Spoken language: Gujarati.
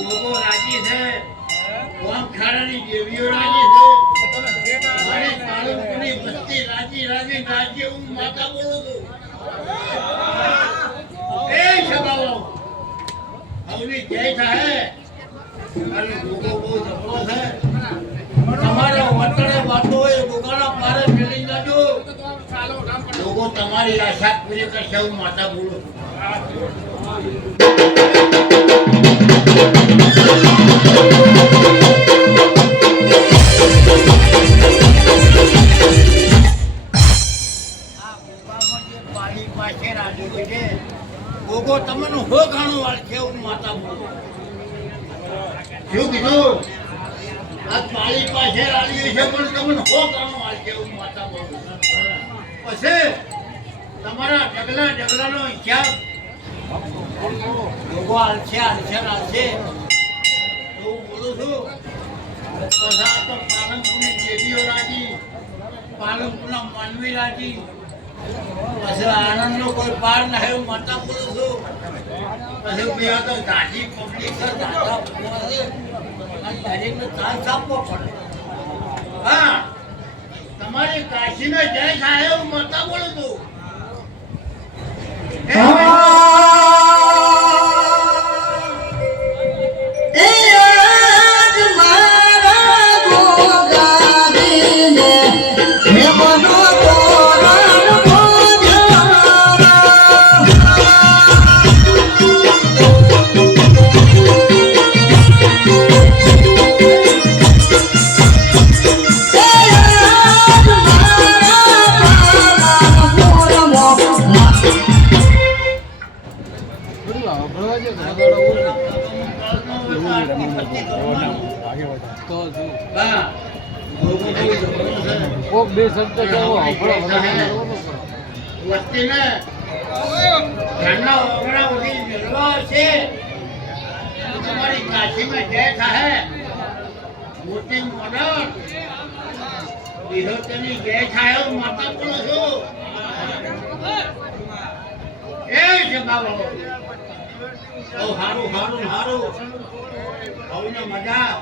લોકો રાજી છે કોમ ખાડાની દેવીઓ રાજી છે મારી પાલનપુરની વસ્તી રાજી રાજી રાજ્ય હું માતા બોલું છું એ સભાઓ અવની જય થાય અને લોકો બહુ જબરો છે તમારા વતને વાતો હોય દુકાના પારે મેળી જાજો લોકો તમારી આશા પૂરી કરશે હું માતા બોલું છું ગોગો તમને હો ઘણું વાળ છે હું માતા બોલું શું કીધું આ પાળી પાસે રાલી છે પણ તમને હો ઘણું વાળ છે હું માતા બોલું પછી તમારા ઢગલાનો હિસાબ ગોગો હાલશે એવું બોલું છું પછી આ તો પાલનપુરની દેવીઓ રાજી પાલનપુરના માનવી રાજી પછી આનંદનો કોઈ પાર ના એવું માતા બોલું છું પછી બે તો ગાડી પબ્લિક છે દાદા દરેકને ચાન્સ આપવો પડે હા તમારી કાશીને જય થાય એવું માતા બોલું છું તમારી કાશીમાં જય થાય મોટી મોડર વિહોતની જય થાય માતા બોલો છો એ છે બાબો હારું મજા